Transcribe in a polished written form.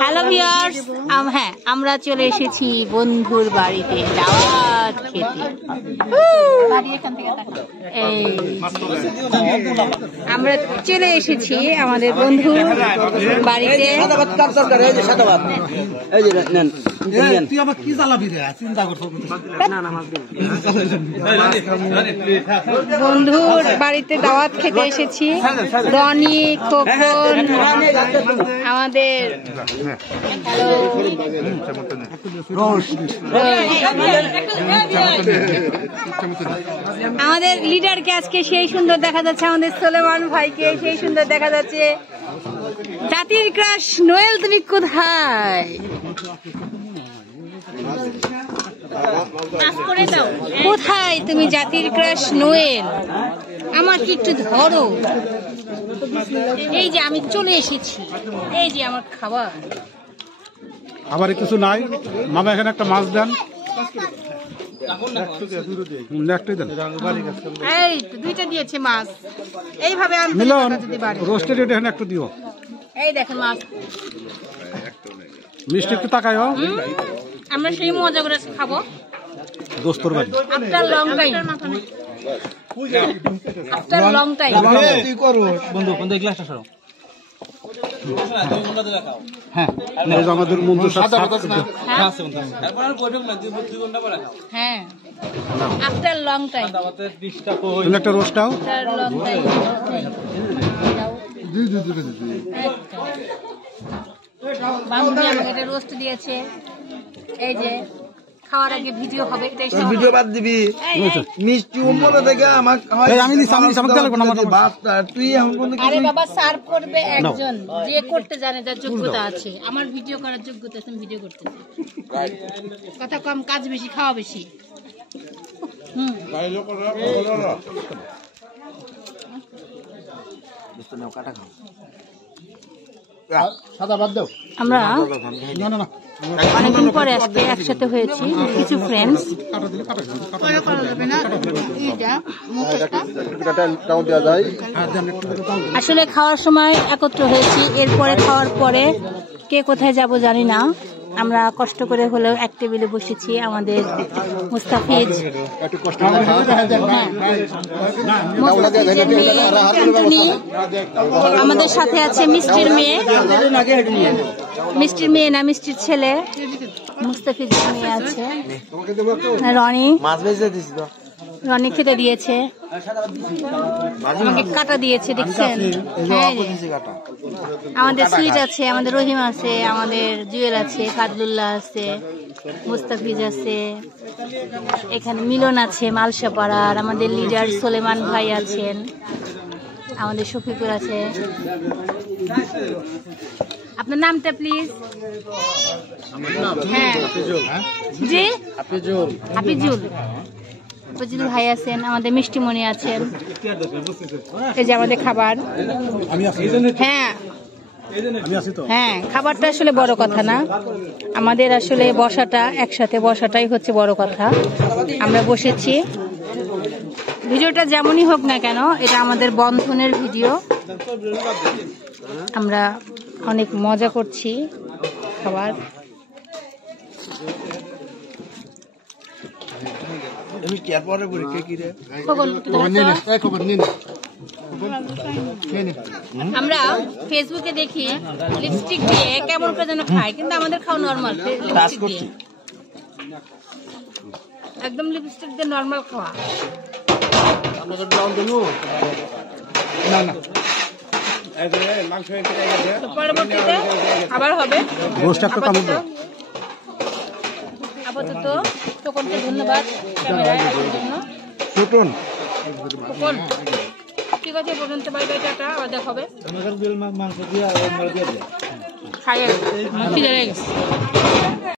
Hello viewers, হ্যাঁ আমরা চলে এসেছি বন্ধুর বাড়িতে দাওয়াত খেতে। আমরা চলে এসেছি আমাদের বন্ধুর বাড়িতে। বন্ধুর বাড়িতে দাওয়াত খেতে এসেছি। রনি, খোকন, আমাদের আমাদের লিডারকে আজকে সেই সুন্দর দেখা যাচ্ছে, আমাদের সোলেমান ভাইকে সেই সুন্দর দেখা যাচ্ছে। জাতির ক্রাশ নোয়েল, তুমি কোথায়? কোথায় তুমি জাতির ক্রাশ নোয়েল? আমাকে একটু ধরো। এই যে আমি চলে এসেছি, এই যে আমার খাবার। আবার কিছু নাই মামা, এখানে একটা মাছ দেন। এই তো দুইটা দিয়েছে মাছ। এইভাবে মিলন রোস্টেড এখানে একটু দিও। এই দেখেন মাছ, মিষ্টি একটু তাকায়। আমরা সেই মজা করে খাবো দোস্তর বাড়ি। After long time, after long time. বন্ধু বন্ধু এই গ্লাসটা সরো। হ্যাঁ, আমাদের বন্ধু হ্যাঁ, আফটার লং টাইম একটা রোস্টাও। এটা রোস্ট দিয়েছে। এই যে খাওয়ার আগে ভিডিও হবে, ভিডিও বাদ দিবি। মিষ্টি উম্মনে থেকে আমাকে তুই আরে বাবা সার্ভ করবে একজন যে করতে জানে, যার যোগ্যতা আছে। আমার ভিডিও করার যোগ্যতা আছে, ভিডিও করতে কথা কম, কাজ বেশি, খাওয়া বেশি। আমরা অনেকদিন পরে আজকে একসাথে হয়েছি কিছু ফ্রেন্ডস। আসলে খাওয়ার সময় একত্র হয়েছি, এরপরে খাওয়ার পরে কে কোথায় যাব জানি না। আমরা কষ্ট করে হলেও এক টেবিলে বসেছি। আমাদের মুস্তাফিজ, আমাদের সাথে আছে মিষ্টির মেয়ে, মিষ্টির মেয়ে না মিষ্টির ছেলে, মুস্তাফিজের মেয়ে আছে রনি। রনি খেতে দিয়েছে, আমাকে কাটা দিয়েছে, দেখছেন? হ্যাঁ, আমাদের সুইট আছে, আমাদের রহিম আছে, আমাদের জুয়েল আছে, ফাদলুল্লাহ আছে, মুস্তাফিজ আছে, এখানে মিলন আছে মালসাপাড়ার, আমাদের লিডার সোলেমান ভাই আছেন, আমাদের শফিকুর আছে। আপনার নামটা প্লিজ? হ্যাঁ জি, হাফিজুল। ফজিল ভাই আছেন, আমাদের মিষ্টিমণি আছেন। এই যে আমাদের খাবার। হ্যাঁ হ্যাঁ, খাবারটা আসলে বড় কথা না, আমাদের আসলে বসাটা, একসাথে বসাটাই হচ্ছে বড় কথা। আমরা বসেছি, ভিডিওটা যেমনই হোক না কেন এটা আমাদের বন্ধনের ভিডিও। আমরা অনেক মজা করছি খাবার। আমরা ফেসবুকে দেখি লিপস্টিক দিয়ে কেমন করে যেন খায়, কিন্তু আমাদের খাওয়া নর্মাল, লিপস্টিক দিয়ে একদম লিপস্টিক দিয়ে নর্মাল খাওয়া। পরবর্তীতে আবার হবে। আপাতত টোকনকে ধন্যবাদ ক্যামেরায় আসার জন্য। ঠিক আছে, পর্যন্ত বাই বাই, টাটা, আবার দেখা হবে। খাইয়ে খিদে লেগে গেছে।